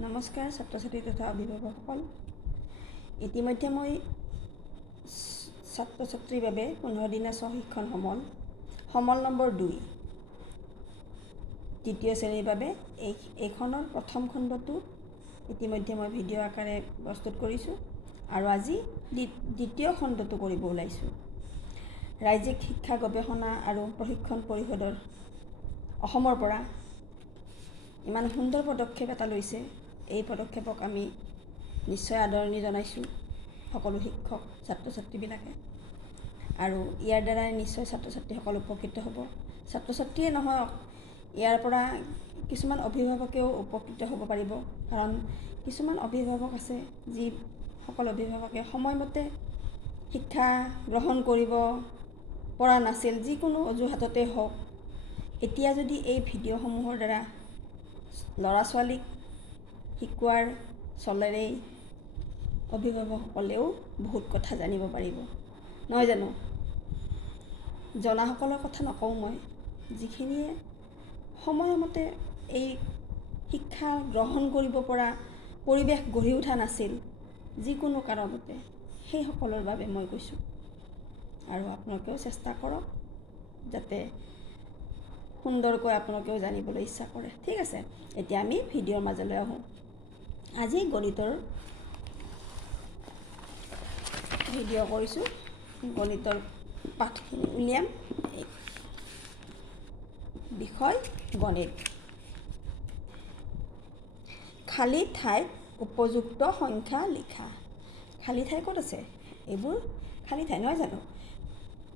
নমস্কাৰ ছাত্ৰ ছাত্ৰী তথা অভিভাৱকসকল। ইতিমধ্যে মই ছাত্ৰ ছাত্ৰীৰ বাবে 15 দিনীয়া স্ব-শিক্ষণ সমল নম্বৰ 2 তৃতীয় শ্ৰেণীৰ বাবে এইখনৰ প্ৰথম খণ্ডটো ইতিমধ্যে মই ভিডিঅ' আকাৰে প্ৰস্তুত কৰিছোঁ আৰু আজি দ্বিতীয় খণ্ডটো কৰিব ওলাইছোঁ। ৰাজ্যিক শিক্ষা গৱেষণা আৰু প্ৰশিক্ষণ পৰিষদৰ অসমৰ পৰা ইমান সুন্দৰ পদক্ষেপ এটা লৈছে। এই পদক্ষেপক আমি নিশ্চয় আদৰণি জনাইছোঁ সকলো শিক্ষক ছাত্ৰ ছাত্ৰীবিলাকে, আৰু ইয়াৰ দ্বাৰাই নিশ্চয় ছাত্ৰ ছাত্ৰীসকল উপকৃত হ'ব। ছাত্ৰ ছাত্ৰীয়ে নহওক, ইয়াৰ পৰা কিছুমান অভিভাৱকেও উপকৃত হ'ব পাৰিব, কাৰণ কিছুমান অভিভাৱক আছে যিসকল অভিভাৱকে সময়মতে শিক্ষা গ্ৰহণ কৰিব পৰা নাছিল, যিকোনো অজুহাততে হওক। এতিয়া যদি এই ভিডিঅ'সমূহৰ দ্বাৰা ল'ৰা ছোৱালীক শিকোৱাৰ চলেৰেই অভিভাৱকসকলেও বহুত কথা জানিব পাৰিব, নহয় জানো? জনাসকলৰ কথা নকওঁ মই, যিখিনিয়ে সময়মতে এই শিক্ষা গ্ৰহণ কৰিব পৰা পৰিৱেশ গঢ়ি উঠা নাছিল যিকোনো কাৰণতে, সেইসকলৰ বাবে মই কৈছোঁ। আৰু আপোনালোকেও চেষ্টা কৰক যাতে সুন্দৰকৈ আপোনালোকেও জানিবলৈ ইচ্ছা কৰে। ঠিক আছে, এতিয়া আমি ভিডিঅ'ৰ মাজলৈ আহোঁ। আজি গণিতৰ ভিডিঅ' কৰিছোঁ, গণিতৰ পাঠখিনি উলিয়াম। বিষয় গণিত। খালী ঠাইত উপযুক্ত সংখ্যা লিখা। খালী ঠাই ক'ত আছে? এইবোৰ খালী ঠাই নহয় জানো?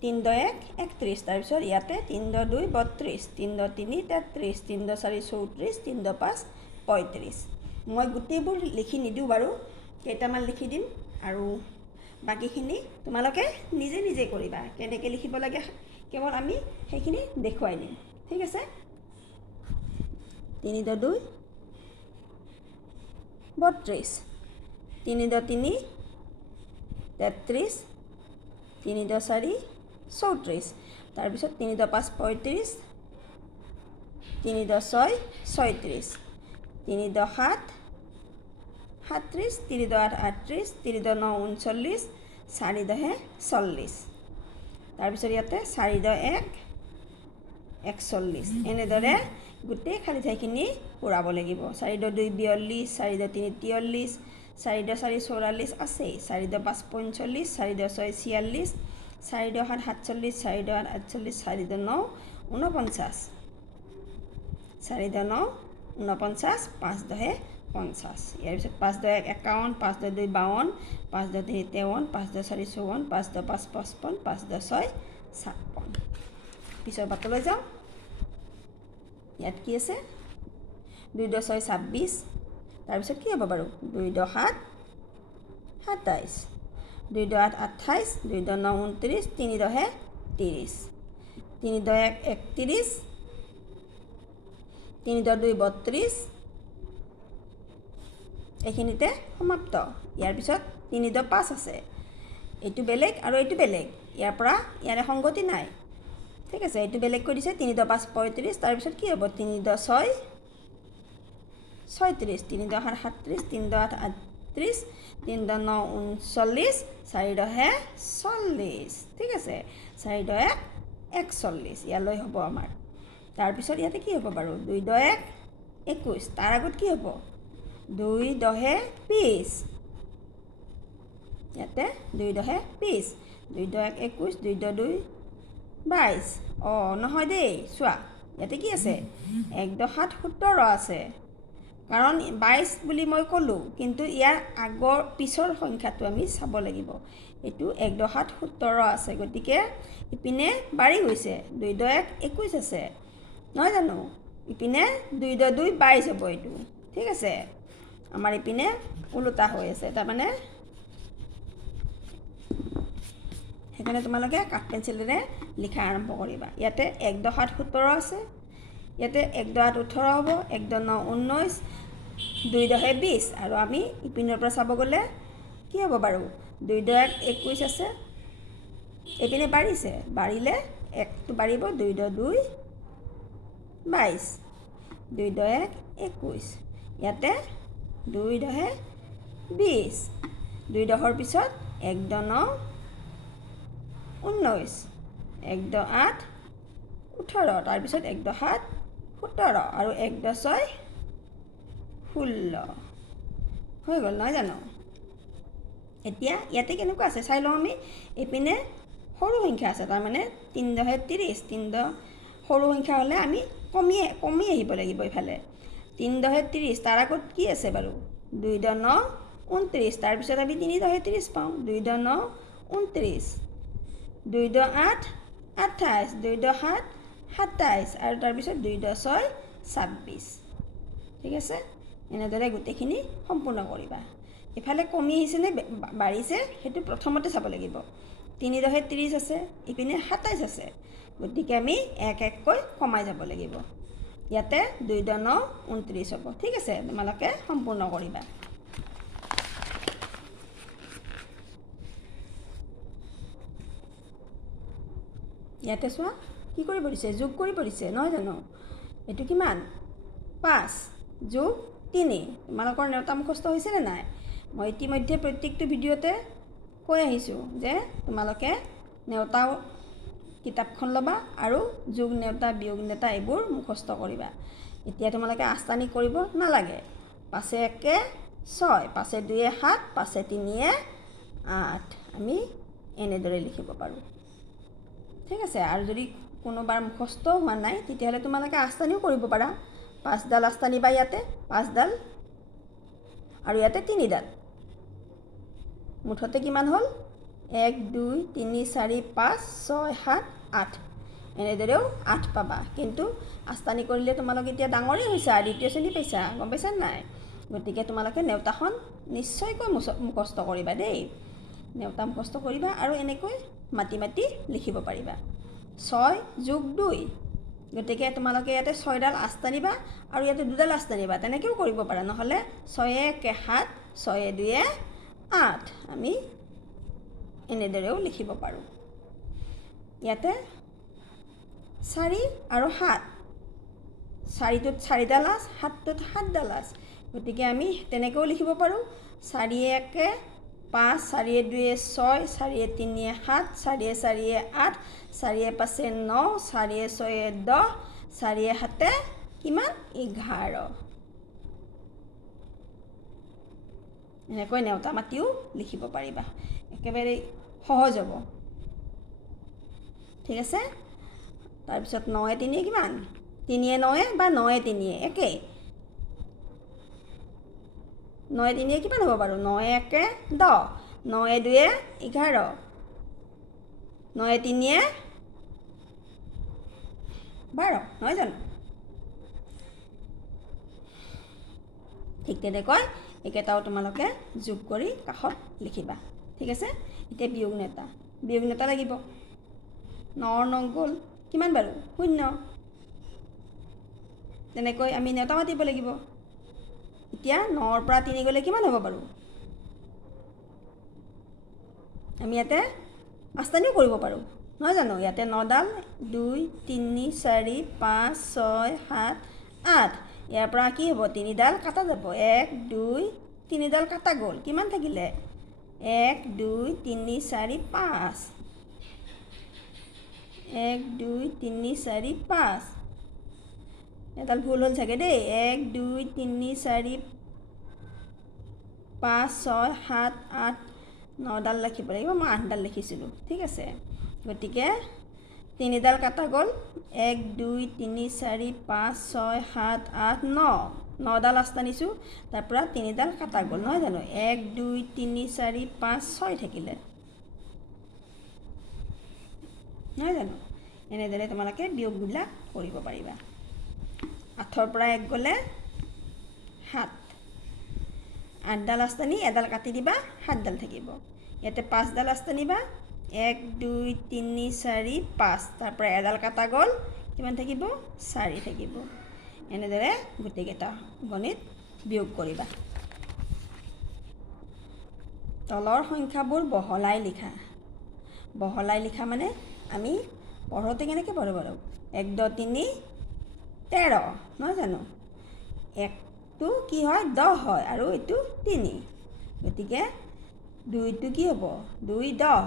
3 × 1 = 31, তাৰপিছত ইয়াতে 3 × 2 = 32, 3 × 3 = 33, 3 × 4 = 34, 3 × 5 = 35। মই গোটেইবোৰ লিখি নিদিওঁ বাৰু, কেইটামান লিখি দিম আৰু বাকীখিনি তোমালোকে নিজে নিজে কৰিবা। কেনেকৈ লিখিব লাগে কেৱল আমি সেইখিনি দেখুৱাই দিম। ঠিক আছে? 3 × 2 = 32, 3 × 3 = 33, 3 × 4 = 34, তাৰপিছত 3 × 5 = 35, 3 × 6 = 36, 3 × 7 = 37, 3 × 8 = 38, 3 × 9 = 39, 4 × 10 = 40, তাৰপিছত ইয়াতে 4 × 1 = 41। এনেদৰে গোটেই খালী ঠাইখিনি পূৰাব লাগিব। 4 × 2 = 42, 4 × 3 = 43, 4 × 4 = 44 আছেই, 4 × 5 = 45, 4 × 6 = 46, 4 × 7 = 47, 4 × 8 = 48, 4 × 9 = 49, 4 × 9 = 49, 5 × 10 = 50। ইয়াৰ পিছত 5 × 1 = 51, 5 × 2 = 52, 5 × 3 = 53, 5 × 4 = 54, 5 × 5 = 55, 5 × 6 = 56। পিছৰ পাতলৈ যাওঁ। ইয়াত কি আছে? 2 × 6 = 26, তাৰপিছত কি হ'ব বাৰু? 2 × 7 = 27, 2 × 8 = 28, 2 × 9 = 29, 3 × 10 = 30, 3 × 1 = 31, 3 × 2 = 32। এইখিনিতে সমাপ্ত। ইয়াৰ পিছত 3 × 5 আছে, এইটো বেলেগ আৰু এইটো বেলেগ, ইয়াৰ পৰা ইয়াৰে সংগতি নাই। ঠিক আছে, এইটো বেলেগকৈ দিছে। 3 × 5 = 35, তাৰপিছত কি হ'ব? 3 × 6 = 36, 3 × 7 = 37, 3 × 8 = 38, 3 × 9 = 39, 4 × 10 = 40। ঠিক আছে, 4 × 1 = 41। ইয়ালৈ হ'ব আমাৰ। তাৰপিছত ইয়াতে কি হ'ব বাৰু? 2 × 1 = 21, তাৰ আগত কি হ'ব? 2 × 10 = 20, ইয়াতে 2 × 10 = 20, 2 × 1 = 21, 2 × 2 = 22। নহয় দেই, চোৱা ইয়াতে কি আছে? 1 × 7 = 17 আছে, কাৰণ 22 বুলি মই ক'লোঁ, কিন্তু ইয়াৰ আগৰ পিছৰ সংখ্যাটো আমি চাব লাগিব। এইটো 1 × 7 = 17 আছে, গতিকে ইপিনে বাঢ়ি গৈছে। 2 × 1 = 21 আছে, নহয় জানো? ইপিনে 2 × 2 = 22 হ'ব এইটো। ঠিক আছে, আমাৰ ইপিনে ওলোটা হৈ আছে, তাৰমানে সেইকাৰণে তোমালোকে কাঠ পেঞ্চিলেৰে লিখা আৰম্ভ কৰিবা। ইয়াতে 1 × 7 = 17 আছে, ইয়াতে 1 × 8 = 18 হ'ব, 1 × 9 = 19, 2 × 10 = 20, আৰু আমি ইপিনৰ পৰা চাব গ'লে কি হ'ব বাৰু? 2 × 1 = 21 আছে, এইপিনে বাঢ়িছে, বাঢ়িলে 1টো বাঢ়িব, 2 × 2 = 22, 2 × 1 = 21। ইয়াতে 2 দহে 20, 2 দহৰ পিছত 1 দহ 9, 19, 1 দহ 8, 18, তাৰপিছত 1 দহ 7, 17 আৰু 1 দহ 6, 16 হৈ গ'ল নহয় জানো। এতিয়া ইয়াতে কেনেকুৱা আছে চাই লওঁ আমি। এইপিনে সৰু সংখ্যা আছে, তাৰমানে 3 দহে 30, 3 দহ সৰু সংখ্যা হ'লে আমি কমি আহিব লাগিব এইফালে। 3 দহে 30, তাৰ আগত কি আছে বাৰু? 2 দহ 9, 29, তাৰপিছত আমি 3 দহে 30 পাওঁ। 2 দহ 9, 29, 2 দহ 8, 28, 2 দহ 7, 27 আৰু তাৰপিছত 2 দহ 6, 26। ঠিক আছে, এনেদৰে গোটেইখিনি সম্পূৰ্ণ কৰিবা। ইফালে কমি আহিছেনে বাঢ়িছে সেইটো প্ৰথমতে চাব লাগিব। 3 দহে 30 আছে, ইপিনে 27 আছে, গতিকে আমি এক এককৈ কমাই যাব লাগিব। ইয়াতে 2 দহ 9, 29 হ'ব। ঠিক আছে, তোমালোকে সম্পূৰ্ণ কৰিবা। ইয়াতে চোৱা কি কৰিব দিছে, যোগ কৰিব দিছে নহয় জানো। এইটো কিমান? 5 যোগ 3। তোমালোকৰ নেওতা মুখস্থ হৈছেনে নাই? মই ইতিমধ্যে প্ৰত্যেকটো ভিডিঅ'তে কৈ আহিছোঁ যে তোমালোকে নেওতা কিতাপখন ল'বা আৰু যোগ নেওতা বিয়োগ নেওতা এইবোৰ মুখস্থ কৰিবা। এতিয়া তোমালোকে আস্তানি কৰিব নালাগে। 5 1 6, 5 2 7, 5 3 8 আমি এনেদৰে লিখিব পাৰোঁ। ঠিক আছে, আৰু যদি কোনোবাৰ মুখস্থ হোৱা নাই তেতিয়াহ'লে তোমালোকে আস্তানিও কৰিব পাৰা। 5ডাল আস্তানি বা ইয়াতে 5ডাল আৰু ইয়াতে 3ডাল, মুঠতে কিমান হ'ল? 1 2 3 4 5 6 7 8। এনেদৰেও 8 পাবা, কিন্তু আস্তানি কৰিলে তোমালোক এতিয়া ডাঙৰেই হৈছা, দ্বিতীয় শ্ৰেণী পাইছা, গম পাইছা নাই? গতিকে তোমালোকে নেওতাখন নিশ্চয়কৈ মুখস্থ কৰিবা দেই। নেওতা মুখস্থ কৰিবা আৰু এনেকৈ মাতি মাতি লিখিব পাৰিবা। 6 যোগ 2, গতিকে তোমালোকে ইয়াতে 6ডাল আস্তানিবা আৰু ইয়াতে 2ডাল আস্তানিবা, তেনেকৈও কৰিব পাৰা। নহ'লে 6 1 7, 6 2 8 আমি এনেদৰেও লিখিব পাৰোঁ। ইয়াতে 4 আৰু 7, 4টোত 4ডাল আছ, 7টোত 7ডাল আছ, গতিকে আমি তেনেকৈও লিখিব পাৰোঁ। 4 1 5, 4 2 6, 4 3 7, 4 4 8, 4 5 9, 4 6 10, 4 7 কিমান? 11। এনেকৈ নেওতা মাতিও লিখিব পাৰিবা, একেবাৰে সহজ হ'ব। ঠিক আছে, তাৰপিছত 9 3 কিমান? 3 9 বা 9 3 একে। 9 3 কিমান হ'ব বাৰু? 9 1 10, 9 2 11, 9 3 12 নহয় জানো। ঠিক তেনেকৈ একেটাও তোমালোকে যোগ কৰি কাষত লিখিবা। ঠিক আছে, এতিয়া বিয়োগ নেওতা লাগিব। 9 9 গ'ল কিমান বাৰু? 0। তেনেকৈ আমি নেওতা মাতিব লাগিব। এতিয়া 9ৰ পৰা 3 গ'লে কিমান হ'ব বাৰু? আমি ইয়াতে আস্তানিও কৰিব পাৰোঁ নহয় জানো। ইয়াতে 9ডাল 2 3 4 5 6 7 8, ইয়াৰ পৰা কি হ'ব? 3ডাল কাটা যাব। 1 2 3ডাল কাটা গ'ল, কিমান থাকিলে? 1 2 3 4 5, 1 2 3 4 5। এডাল ভুল হ'ল চাগে দেই। 1 2 3 4 5 6 7 8 9ডাল লিখিব লাগিব, মই 8ডাল লিখিছিলোঁ। ঠিক আছে, গতিকে 3ডাল কাটা গ'ল। 1 2 3 4 5 6 7 8 9, 9ডাল আস্তানিছোঁ, তাৰ পৰা 3ডাল কাটা গ'ল নহয় জানো। 1 2 3 4 5 6 থাকিলে নহয় জানো। এনেদৰে তোমালোকে বিয়োগবিলাক কৰিব পাৰিবা। 8ৰ পৰা 1 গ'লে 7, 8ডাল আস্তানি, এডাল কাটি দিবা, 7ডাল থাকিব। ইয়াতে 5ডাল আস্তানিবা, 1 2 3 4 5, তাৰ পৰা এডাল কাটা গ'ল, কিমান থাকিব? 4 থাকিব। এনেদৰে গোটেইকেইটা গণিত বিয়োগ কৰিবা। তলৰ সংখ্যাবোৰ বহলাই লিখা। বহলাই লিখা মানে আমি পঢ়োঁতে কেনেকৈ পঢ়িব বাৰু? 1 10 3 13 নহয় জানো। 2 কি হয় 10 হয় আৰু এইটো 3 গতিকে 2টো কি হ'ব 2 10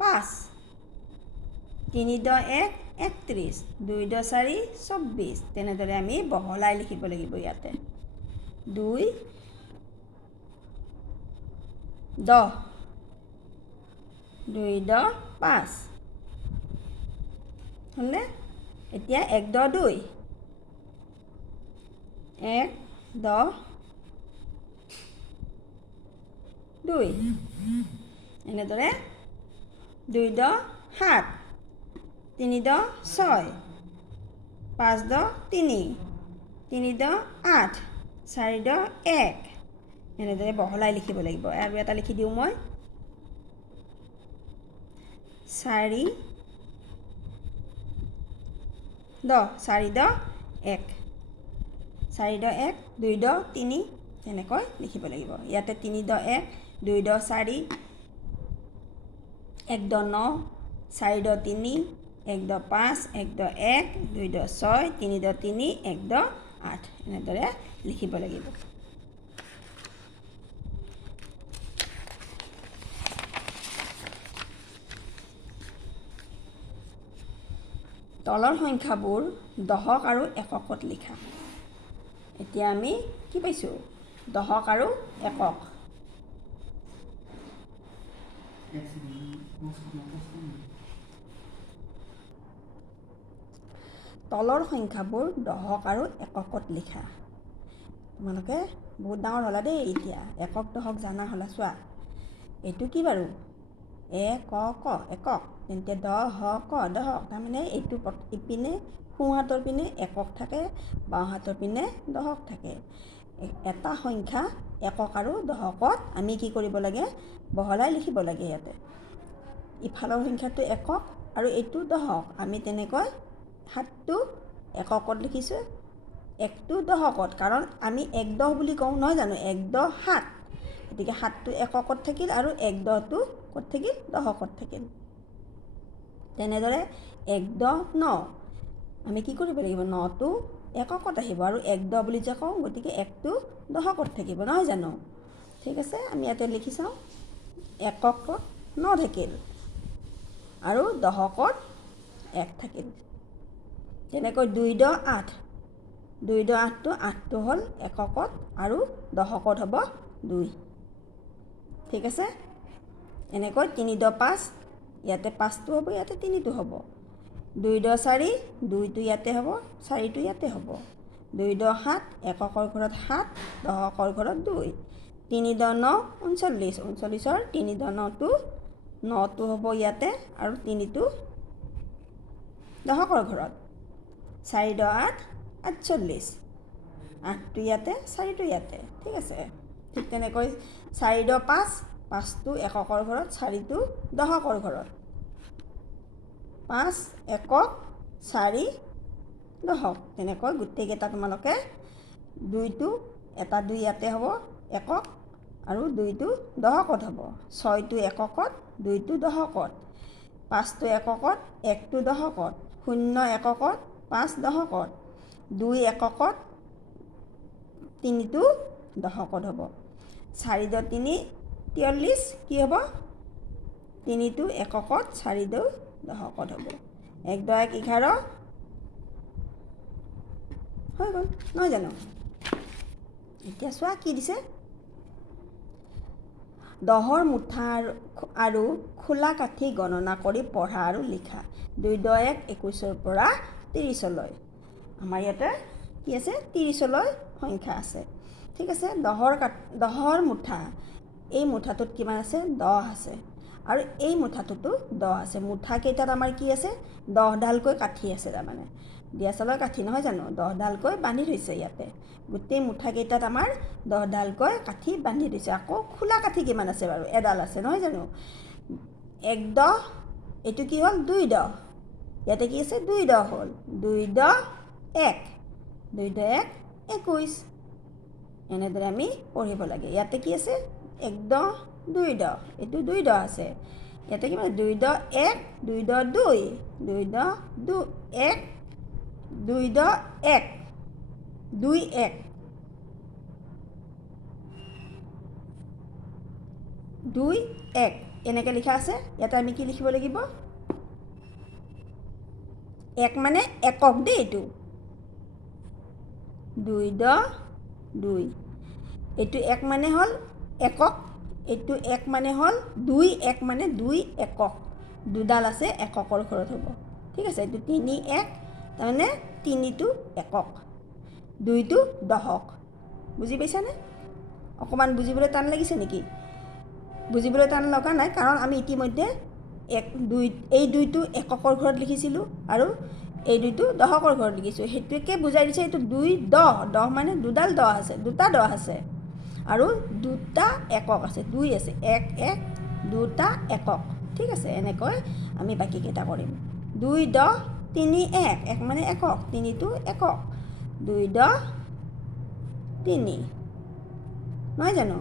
5 3 10 1 31 2 10 4 24 তেনেদৰে আমি বহলাই লিখিব লাগিব ইয়াতে 2 10 2 10 5 হ'লনে এতিয়া 1 10 2 1 10 2 এনেদৰে 2 10 7 3 10 6 5 10 3 3 10 8 4 10 1 এনেদৰে বহলাই লিখিব লাগিব আৰু এটা লিখি দিওঁ মই 4 10 4 10 1 4 10 1 2 10 3 তেনেকৈ লিখিব লাগিব ইয়াতে 3 10 1 2 10 4 1 10 9 4 10 3 1 10 5 1 10 1 2 10 6 3 10 3 1 10 8 এনেদৰে লিখিব লাগিব তলৰ সংখ্যাবোৰ দশক আৰু এককত লিখা এতিয়া আমি কি পাইছোঁ দশক আৰু একক তলৰ সংখ্যাবোৰ দশক আৰু এককত লিখা তোমালোকে বহুত ডাঙৰ হ'লা দেই এতিয়া একক দশক জানা হ'লা চোৱা এইটো কি বাৰু একক একক তেন্তে দশক দশক তাৰমানে এইটো ইপিনে সোঁ হাতৰ পিনে একক থাকে বাওঁ হাতৰ পিনে দশক থাকে এটা সংখ্যা একক আৰু দশকত আমি কি কৰিব লাগে বহলাই লিখিব লাগে ইয়াতে ইফালৰ সংখ্যাটো একক আৰু এইটো দশক আমি তেনেকৈ 7টো এককত লিখিছোঁ 1টো দশকত কাৰণ আমি 1 10 বুলি কওঁ নহয় জানো 1 10 7 গতিকে 7টো এককত থাকিল আৰু 1 10টো ক'ত থাকিল দশকত থাকিল তেনেদৰে 1 10 9 আমি কি কৰিব লাগিব 9টো এককত আহিব আৰু 1 10 বুলি যে কওঁ গতিকে 1টো দশকত থাকিব নহয় জানো ঠিক আছে আমি ইয়াতে লিখি চাওঁ এককত 9 থাকিল আৰু দশকত 1 থাকিল তেনেকৈ 2 10 8 2 10 8টো 8টো হ'ল এককত আৰু দশকত হ'ব 2 ঠিক আছে এনেকৈ 3 10 5 ইয়াতে 5টো হ'ব ইয়াতে 3টো হ'ব 2 10 4 2টো ইয়াতে হ'ব 4টো ইয়াতে হ'ব 2 10 7 এককৰ ঘৰত 7 দশকৰ ঘৰত 2 3 10 9 39 39ৰ 3 10 9টো 9টো হ'ব ইয়াতে আৰু 3টো দশকৰ ঘৰত 4 10 8 48 8টো ইয়াতে 4টো ইয়াতে ঠিক আছে ঠিক তেনেকৈ 4 10 5 5টো এককৰ ঘৰত 4টো দশকৰ ঘৰত 5 একক 4 দশক তেনেকৈ গোটেইকেইটা তোমালোকে 2টো এটা 2 ইয়াতে হ'ব একক আৰু 2টো দশকত হ'ব 6টো এককত 2টো দশকত 5টো এককত 1টো দশকত 0 এককত 5 দশকত 2 এককত 3টো দশকত হ'ব 4 10 3 43 কি হ'ব 3টো এককত 4টো দশকত হ'ব 1 10 1 11 হৈ গ'ল নহয় জানো এতিয়া চোৱা কি দিছে দহৰ মুঠা আৰু খোলা কাঠি গণনা কৰি পঢ়া আৰু লিখা 2 10 1 21ৰ পৰা 30লৈ আমাৰ ইয়াতে কি আছে 30লৈ সংখ্যা আছে ঠিক আছে দহৰ মুঠা এই মুঠাটোত কিমান আছে 10 আছে আৰু এই মুঠাটোতো 10 আছে মুঠা কেইটাত আমাৰ কি আছে 10ডালকৈ কাঠি আছে তাৰমানে দিয়াচলৰ কাঠি নহয় জানো 10ডালকৈ বান্ধি থৈছে ইয়াতে গোটেই মুঠা কেইটাত আমাৰ 10ডালকৈ কাঠি বান্ধি থৈছে আকৌ খোলা কাঠি কিমান আছে বাৰু এডাল আছে নহয় জানো 1 10 এইটো কি হ'ল 2 10 ইয়াতে কি আছে 2 10 হ'ল 2 10 1 2 10 1 21 এনেদৰে আমি পঢ়িব লাগে ইয়াতে কি আছে 1 10 2 10 এইটো 2 10 আছে ইয়াতে কিমান 2 10 1 2 10 2 2 10 2 1 2 10 1 2 1 2 1 এনেকৈ লিখা আছে। ইয়াতে আমি কি লিখিব লাগিব? 1 মানে একক দেই, এইটো 2 10 2, এইটো 1 মানে হ'ল একক, এইটো 1 মানে হ'ল 2 1 মানে 2 একক, দুডাল আছে এককৰ ঘৰত হ'ব। ঠিক আছে, এইটো 3 1 তাৰমানে 3টো একক, 2টো দশক। বুজি পাইছানে? অকণমান বুজিবলৈ টান লাগিছে নেকি? বুজিবলৈ টান লগা নাই, কাৰণ আমি ইতিমধ্যে এই 2টো এককৰ ঘৰত লিখিছিলোঁ আৰু এই 2টো দশকৰ ঘৰত লিখিছোঁ। সেইটোকে বুজাই দিছে। এইটো 2 10 মানে দুডাল 10 আছে, দুটা 10 আছে আৰু দুটা একক আছে, 2 আছে, 1 1 দুটা একক। ঠিক আছে, এনেকৈ আমি বাকীকেইটা কৰিম। 2 10 3 1 1 মানে একক, 3টো একক, 2 10 3 নহয় জানো?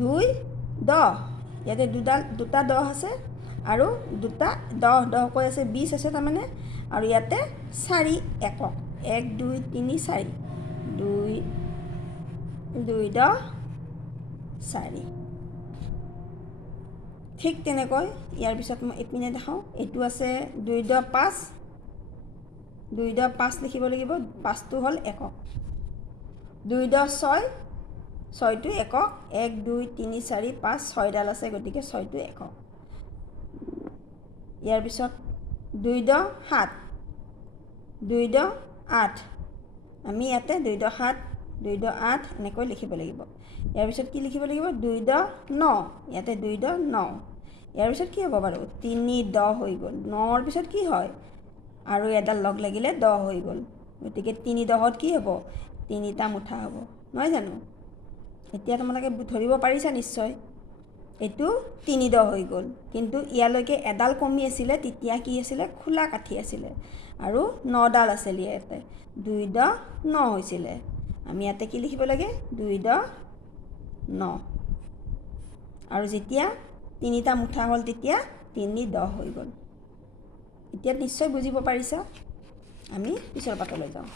2 10 ইয়াতে দুটা 10 আছে আৰু দুটা 10 10 কৈ আছে, 20 আছে তাৰমানে, আৰু ইয়াতে 4 একক, 1 2 3 4, 2 10 4। ঠিক তেনেকৈ ইয়াৰ পিছত মই এইপিনে দেখাওঁ। এইটো আছে 2 10 5, 2 10 5 লিখিব লাগিব, 5টো হ'ল একক। 2 10 6, 6টো একক, 1 2 3 4 5 6ডাল আছে, গতিকে 6টো একক। ইয়াৰ পিছত 2 10 7, 2 10 8, আমি ইয়াতে 2 10 7 2 10 8 এনেকৈ লিখিব লাগিব। ইয়াৰ পিছত কি লিখিব লাগিব? 2 10 9, ইয়াতে 2 10 9। ইয়াৰ পিছত কি হ'ব বাৰু? 3 10 হৈ গ'ল। 9ৰ পিছত কি হয়? আৰু এডাল লগ লাগিলে 10 হৈ গ'ল, গতিকে 3 10ত কি হ'ব? 3টা মুঠা হ'ব, নহয় জানো? এতিয়া তোমালোকে ধৰিব পাৰিছা নিশ্চয়। এইটো 3 10 হৈ গ'ল, কিন্তু ইয়ালৈকে এডাল কমি আছিলে, তেতিয়া কি আছিলে? খোলা কাঠি আছিলে আৰু 9ডাল আছিলে ইয়াতে, 2 10 9 হৈছিলে। আমি ইয়াতে কি লিখিব লাগে? 2 10 9, আৰু যেতিয়া 3টা মুঠা হ'ল তেতিয়া 3 10 হৈ গ'ল। এতিয়া নিশ্চয় বুজিব পাৰিছা। আমি পিছৰ পাতলৈ যাওঁ।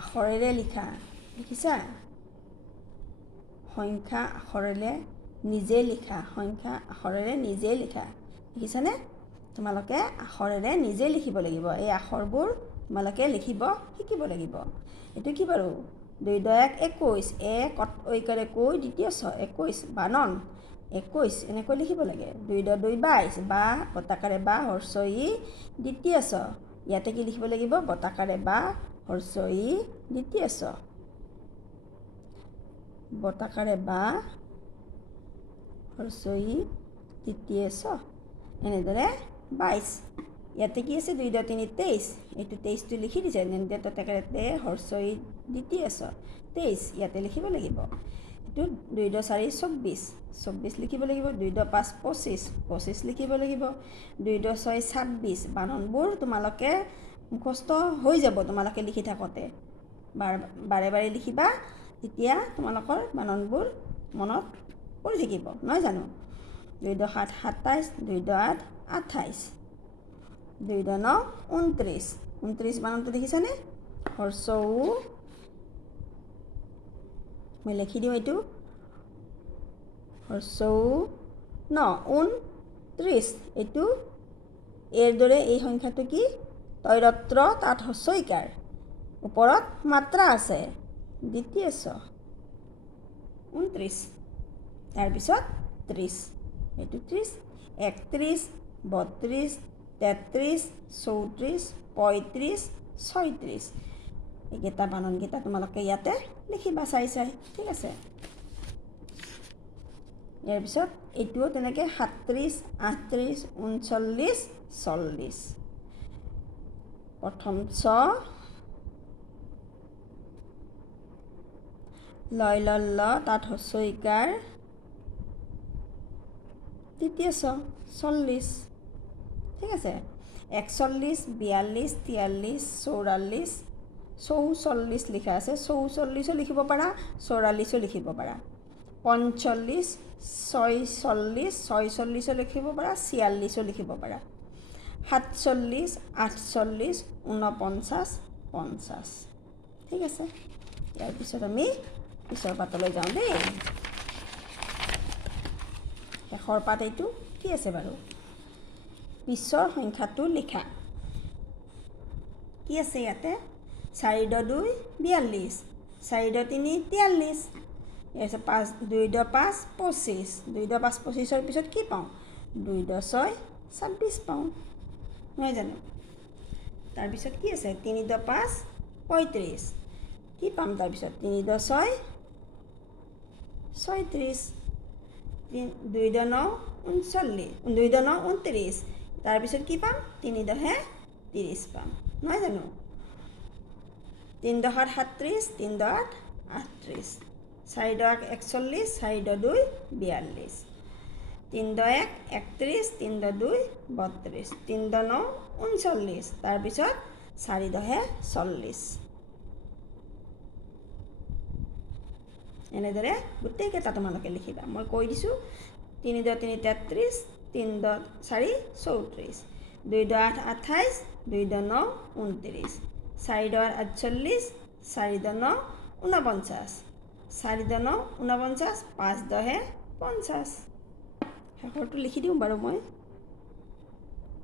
আখৰেৰে লিখা, দেখিছা? সংখ্যা আখৰেৰে নিজে লিখা, সংখ্যা আখৰেৰে নিজে লিখা, দেখিছানে? তোমালোকে আখৰেৰে নিজে লিখিব লাগিব। এই আখৰবোৰ তোমালোকে লিখিব শিকিব লাগিব। এইটো কি বাৰু? 2 10 1 21, 1 ঐকাৰে কৈ, দ্বিতীয় 6 21 বানন 21 এনেকৈ লিখিব লাগে। 2 10 2 22, বা বতাকাৰে বা হৰ্ষ ই দ্বিতীয় ছ, ইয়াতে কি লিখিব লাগিব? বতাকাৰে বা হৰ্ষ ই দ্বিতীয় ছ, বতাকাৰে বা হৰ্ষ ই দ্বিতীয় ছ। এনেদৰে 22, ইয়াতে কি আছে? 2 10 3 23, এইটো 23টো লিখি দিছে। বতাকাৰে তে হৰ্ষ ই দ্বিতীয় ছ 23, ইয়াতে লিখিব লাগিব। এইটো 2 10 4 24, 24 লিখিব লাগিব। 2 10 5 25, 25 লিখিব লাগিব। 2 10 6 26, বানানবোৰ তোমালোকে মুখস্থ হৈ যাব তোমালোকে লিখি থাকোঁতে। বাৰে বাৰে লিখিবা, তেতিয়া তোমালোকৰ বানানবোৰ মনত পৰি থাকিব, নহয় জানো? 2 10 7 27, 2 10 8 28, 2 10 9 29, 29 বানানটো দেখিছানে? হৰ্ষ উ, মই লিখি দিওঁ এইটো, হৰ্ষ উ ন 29, এইটো এৰ দৰে এই সংখ্যাটো কি? তৈৰত্ৰ, তাত হৰ্ষ ইকাৰ, ওপৰত মাত্ৰা আছে, দ্বিতীয় ছ 29, তাৰপিছত 30, এইটো 30, 31 32 33 34 35 36, এইকেইটা বানানকেইটা তোমালোকে ইয়াতে লিখিবা চাই চাই, ঠিক আছে? ইয়াৰ পিছত এইটোও তেনেকৈ 37 38 39 40, প্ৰথম ছ, লয় ল ল, তাত হৰ্ষ ইকাৰ, দ্বিতীয় ছ 40, ঠিক আছে? 41 42 43 44 44 লিখা আছে, 44ও লিখিব পাৰা, 44ও লিখিব পাৰা। 45 46 46ও লিখিব পাৰা, 46ও লিখিব পাৰা। 47 48 49 50, ঠিক আছে? ইয়াৰ পিছত আমি পিছৰ পাতলৈ যাওঁ দেই। শেষৰ পাত এইটো কি আছে বাৰু? পিছৰ সংখ্যাটো লিখা। কি আছে ইয়াতে? 4 × 2 42, 4 × 3 43, তাৰপিছত 2 × 5 25, 2 × 5 25ৰ পিছত কি পাওঁ? 2 × 6 26 পাওঁ, নহয় জানো? তাৰপিছত কি আছে? 3 × 5 35, কি পাম তাৰপিছত? 3 × 6 36, 2 × 9 39, 2 × 9 29, তাৰপিছত কি পাম? 3 × 10 30 পাম, নহয় জানো? 3 × 7 37, 3 × 8 38, 4 × 1 41, 4 × 2 42, 3 × 1 31, 3 × 2 32, 3 × 9 39, তাৰপিছত 4 × 10 40। এনেদৰে গোটেইকেইটা তোমালোকে লিখিবা। মই কৈ দিছোঁ 3 × 3 33, 3 × 4 34, 2 × 8 28, 2 × 9 29, 4 × 8 48, 4 × 9 49, 4 × 9 49, 5 × 10 50। শেষৰটো লিখি দিওঁ বাৰু মই,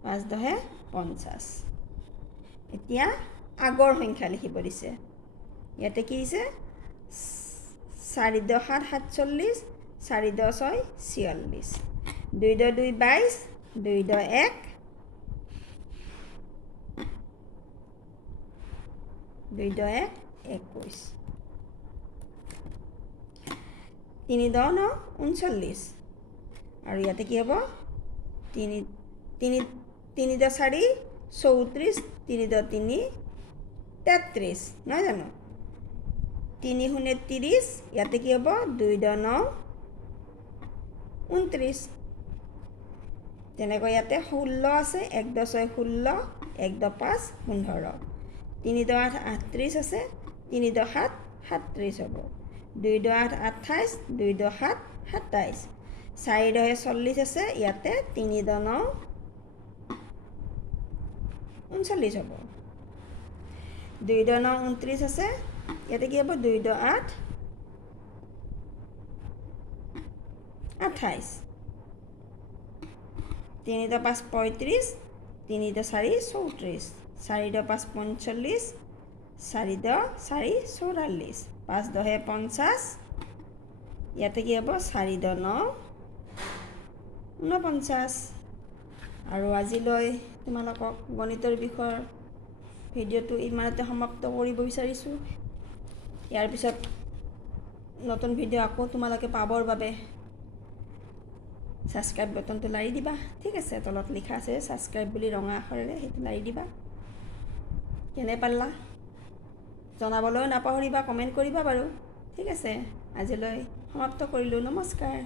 5 × 10 50। এতিয়া আগৰ সংখ্যা লিখিব দিছে। ইয়াতে কি দিছে? 4 × 7 47, 4 × 6 46, 2 × 2 22, 2 × 1 2 × 1 21, 3 × 9 39, আৰু ইয়াতে কি হ'ব? 3 × 4 34, 3 × 3 33, নহয় জানো? 3 × 30, ইয়াতে কি হ'ব? 2 × 9 29, তেনেকৈ ইয়াতে 16 আছে, 1 × 6 16, 1 × 5 15, 3 × 8 38 আছে, 3 × 7 37 হ'ব, 2 × 8 28, 2 × 7 27, 4 × 40 আছে, ইয়াতে 3 × 9 39 হ'ব, 2 × 9 29 আছে, ইয়াতে কি হ'ব? 2 × 8 28, 3 × 5 35, 3 × 4 34, 4 × 5 45, 4 × 4 44, 5 × 10 50, ইয়াতে কি হ'ব? 4 × 9 49। আৰু আজিলৈ তোমালোকক গণিতৰ বিষয়ৰ ভিডিঅ'টো ইমানতে সমাপ্ত কৰিব বিচাৰিছোঁ। ইয়াৰ পিছত নতুন ভিডিঅ' আকৌ তোমালোকে পাবৰ বাবে ছাবস্ক্ৰাইব বাটনটো লাৰি দিবা, ঠিক আছে? তলত লিখা আছে ছাবস্ক্ৰাইব বুলি ৰঙা আখৰেৰে, সেইটো লাৰি দিবা। কেনে পালা জনাবলৈও নাপাহৰিবা, কমেণ্ট কৰিবা বাৰু, ঠিক আছে? আজিলৈ সমাপ্ত কৰিলোঁ, নমস্কাৰ।